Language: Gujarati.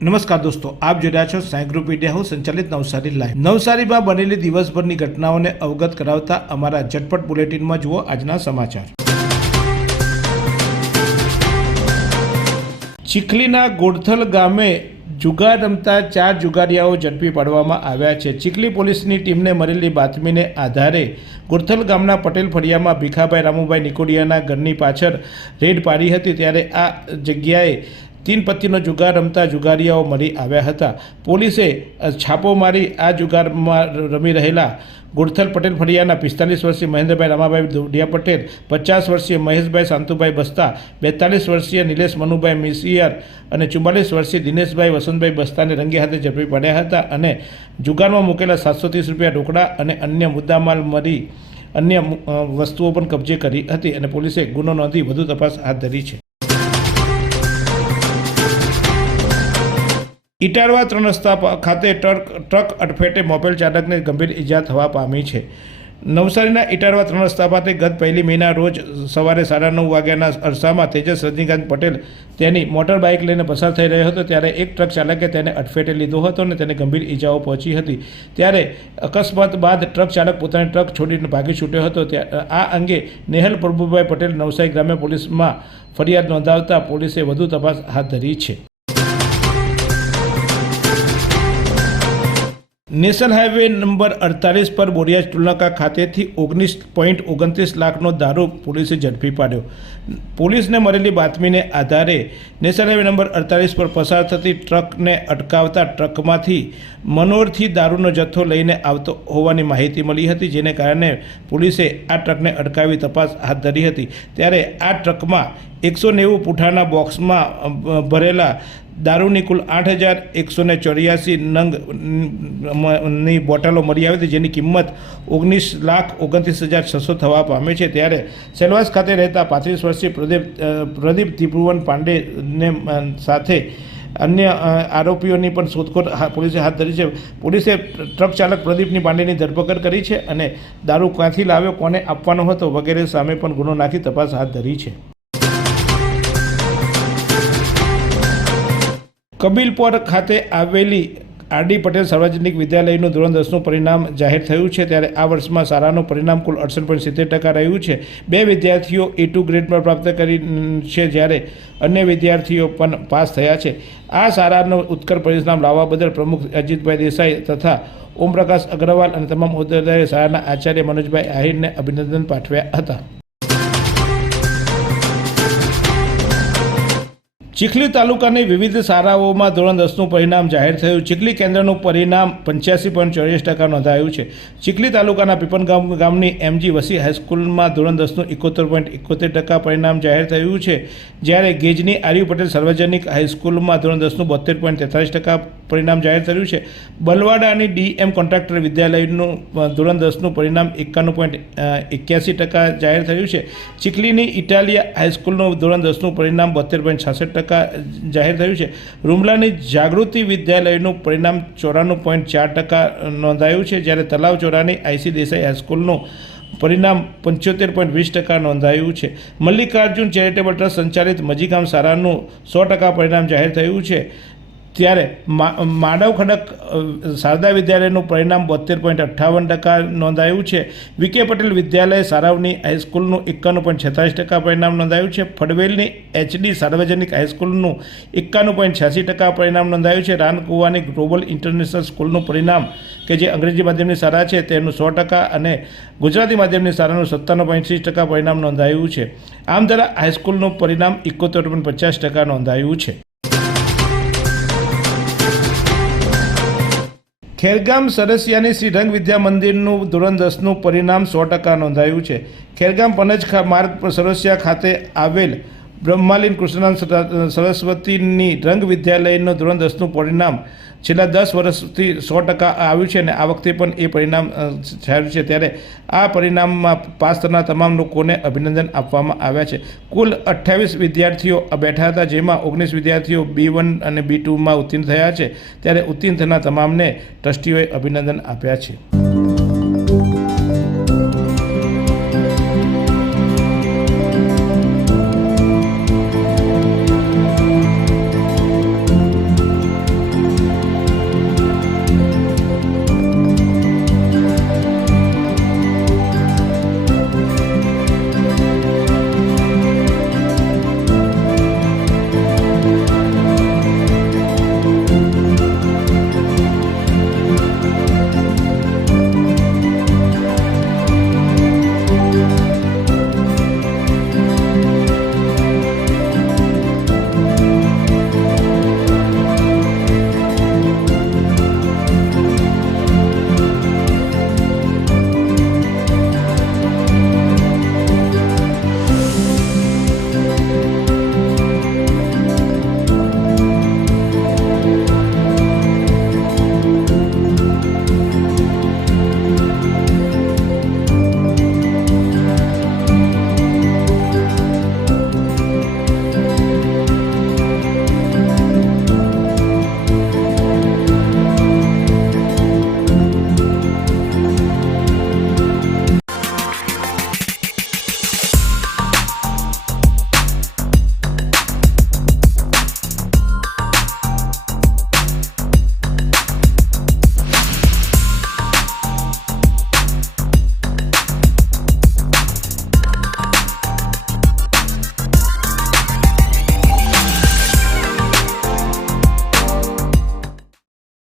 નમસ્કાર દોસ્તો, આપ જોઈ રહ્યા છો સાઈ ગ્રુપ મીડિયા હાઉસ સંચાલિત નવસારી લાઈવ। નવસારીમાં બનેલી દિવસભરની ઘટનાઓને અવગત કરાવતા અમારા ઝટપટ બુલેટિનમાં જુઓ આજના સમાચાર। ચીખલીના ગોડથલ ગામે જુગાર રમતા 4 જુગારીયાઓ ઝડપી પાડવામાં આવ્યા છે। ચીખલી પોલીસની ટીમને મળેલી બાતમીને આધારે ગોડથલ ગામના પટેલ ફળિયામાં ભીખાભાઈ રામુભાઈ નિકોડિયાના ઘરની પાછળ રેડ પાડી હતી, ત્યારે આ જગ્યાએ 3 પત્તીનો જુગાર રમતા જુગારીયાઓ મળી આવ્યા હતા। પોલીસે છાપો મારી આ જુગારમાં રમી રહેલા ગોડથલ પટેલ ફળિયાના 45 વર્ષીય મહેન્દ્રભાઈ રામાભાઈ દોડિયા પટેલ, 50 વર્ષીય મહેશભાઈ શાંતુભાઈ બસ્તા, 42 વર્ષીય નિલેશ મનુભાઈ મિસિયર અને 44 વર્ષીય દિનેશભાઈ વસંતભાઈ બસ્તાને રંગે હાથે ઝડપી પડ્યા હતા અને જુગારમાં મૂકેલા 730 રૂપિયા રોકડા અને અન્ય મુદ્દામાલ મળી અન્ય વસ્તુઓ પણ કબજે કરી હતી અને પોલીસે ગુનો નોંધી વધુ તપાસ હાથ ધરી છે। ઇટારવા 3 રસ્તા ખાતે ટ્રક અડફેટે મોપેલ ચાલકને ગંભીર ઇજા થવા પામી છે। નવસારીના ઇટારવા 3 રસ્તા ખાતે ગત 1 મેના રોજ સવારે 9:30 વાગ્યાના અરસામાં તેજસ રજનીકાંત પટેલ તેની મોટર બાઇક લઈને પસાર થઈ રહ્યો હતો, ત્યારે એક ટ્રક ચાલકે તેને અડફેટે લીધો હતો અને તેને ગંભીર ઇજાઓ પહોંચી હતી। ત્યારે અકસ્માત બાદ ટ્રક ચાલક પોતાની ટ્રક છોડીને ભાગી છૂટ્યો હતો। આ અંગે નેહલ પ્રભુભાઈ પટેલ નવસારી ગ્રામ્ય પોલીસમાં ફરિયાદ નોંધાવતા પોલીસે વધુ તપાસ હાથ ધરી છે। નેશનલ હાઈવે નંબર 48 પર બોરિયાજ ટોલનાકા ખાતેથી 19.29 લાખનો દારૂ પોલીસે ઝડપી પાડ્યો। પોલીસને મળેલી બાતમીને આધારે નેશનલ હાઈવે નંબર 48 પર પસાર થતી ટ્રકને અટકાવતા ટ્રકમાંથી મનોરથી દારૂનો જથ્થો લઈને આવતો હોવાની માહિતી મળી હતી, જેને કારણે પોલીસે આ ટ્રકને અટકાવી તપાસ હાથ ધરી હતી। ત્યારે આ ટ્રકમાં 190 પૂઠાના બોક્સમાં ભરેલા દારૂની કુલ 8,184 નંગની બોટલો મળી આવી હતી, જેની કિંમત 19,29,600 થવા પામે છે। ત્યારે સેલવાસ ખાતે રહેતા 35 વર્ષીય પ્રદીપ ત્રિભુવન પાંડેને સાથે અન્ય આરોપીઓની પણ શોધખોળ પોલીસે હાથ ધરી છે। પોલીસે ટ્રક ચાલક પ્રદીપની પાંડેની ધરપકડ કરી છે અને દારૂ ક્યાંથી લાવ્યો, કોને આપવાનો હતો વગેરે સામે પણ ગુનો નાખી તપાસ હાથ ધરી છે। કબીલપોર ખાતે આવેલી આરડી પટેલ સાર્વજનિક વિદ્યાલયનું ધોરણ 10નું પરિણામ જાહેર થયું છે। ત્યારે આ વર્ષમાં શાળાનું પરિણામ કુલ 68.70% રહ્યું છે। 2 વિદ્યાર્થીઓ A2 ગ્રેડ પર પ્રાપ્ત કરી છે, જ્યારે અન્ય વિદ્યાર્થીઓ પણ પાસ થયા છે। આ શાળાનું ઉત્કૃષ્ટ પરિણામ લાવવા બદલ પ્રમુખ અજીતભાઈ દેસાઈ તથા ઓમપ્રકાશ અગ્રવાલ અને તમામ હોદ્દેદારોએ શાળાના આચાર્ય મનોજભાઈ આહિરને અભિનંદન પાઠવ્યા હતા। ચીખલી તાલુકાની વિવિધ શાળાઓમાં ધોરણ 10નું પરિણામ જાહેર થયું। ચીખલી કેન્દ્રનું પરિણામ 85.84% નોંધાયું છે। ચીખલી તાલુકાના પીપનગામ ગામની MG વસી હાઈસ્કૂલમાં ધોરણ 10નું 71.71% પરિણામ જાહેર થયું છે, જ્યારે ગેજની આર્યુ પટેલ સાર્વજનિક હાઈસ્કૂલમાં ધોરણ 10નું 72.43% પરિણામ જાહેર થયું છે। બલવાડાની DM કોન્ટ્રાક્ટર વિદ્યાલયનું ધોરણ 10નું પરિણામ 51.81% જાહેર થયું છે। ચીખલીની ઇટાલિયા હાઈસ્કૂલનું ધોરણ 10નું પરિણામ 72.66% જાહેર થયું છે। રૂમલાની જાગૃતિ વિદ્યાલયનું પરિણામ 94.4% નોંધાયું છે, જ્યારે તલાવ ચોરાની IC દેસાઈ હાઈસ્કૂલનું પરિણામ 75.20% નોંધાયું છે। મલ્લિકાર્જુન ચેરિટેબલ ટ્રસ્ટ સંચાલિત મજીગામ શાળાનું 100% પરિણામ જાહેર થયું છે, ત્યારે માનવ ખડક શારદા વિદ્યાલયનું પરિણામ 72.58% નોંધાયું છે। VK પટેલ વિદ્યાલય સારાવની હાઈસ્કૂલનું 51.46% પરિણામ નોંધાયું છે। ફડવેલની HD સાર્વજનિક હાઈસ્કૂલનું 51.86% પરિણામ નોંધાયું છે। રાનકુવાની ગ્લોબલ ઇન્ટરનેશનલ સ્કૂલનું પરિણામ કે જે અંગ્રેજી માધ્યમની શાળા છે તેનું 100% અને ગુજરાતી માધ્યમની શાળાનું 57.80% પરિણામ નોંધાયું છે। આમદરા હાઈસ્કૂલનું પરિણામ 71.50% નોંધાયું છે। ખેરગામ સરસિયાની શ્રી રંગ વિદ્યા મંદિરનું ધોરણ 10નું પરિણામ 100% નોંધાયું છે। ખેરગામ પનજ માર્ગ સરસિયા ખાતે આવેલ બ્રહ્માલીન કૃષ્ણાન સરસ્વતીની રંગ વિદ્યાલયનું ધોરણ 10નું પરિણામ છેલ્લા 10 વર્ષથી 100% આવ્યું છે અને આ વખતે પણ એ પરિણામ થયું છે। ત્યારે આ પરિણામમાં પાસ થનાર તમામ લોકોને અભિનંદન આપવામાં આવ્યા છે। કુલ 28 વિદ્યાર્થીઓ બેઠા હતા, જેમાં 19 વિદ્યાર્થીઓ B1 અને B2માં ઉત્તીર્ણ થયા છે। ત્યારે ઉત્તીર્ણ થનાર તમામને ટ્રસ્ટીઓએ અભિનંદન આપ્યા છે।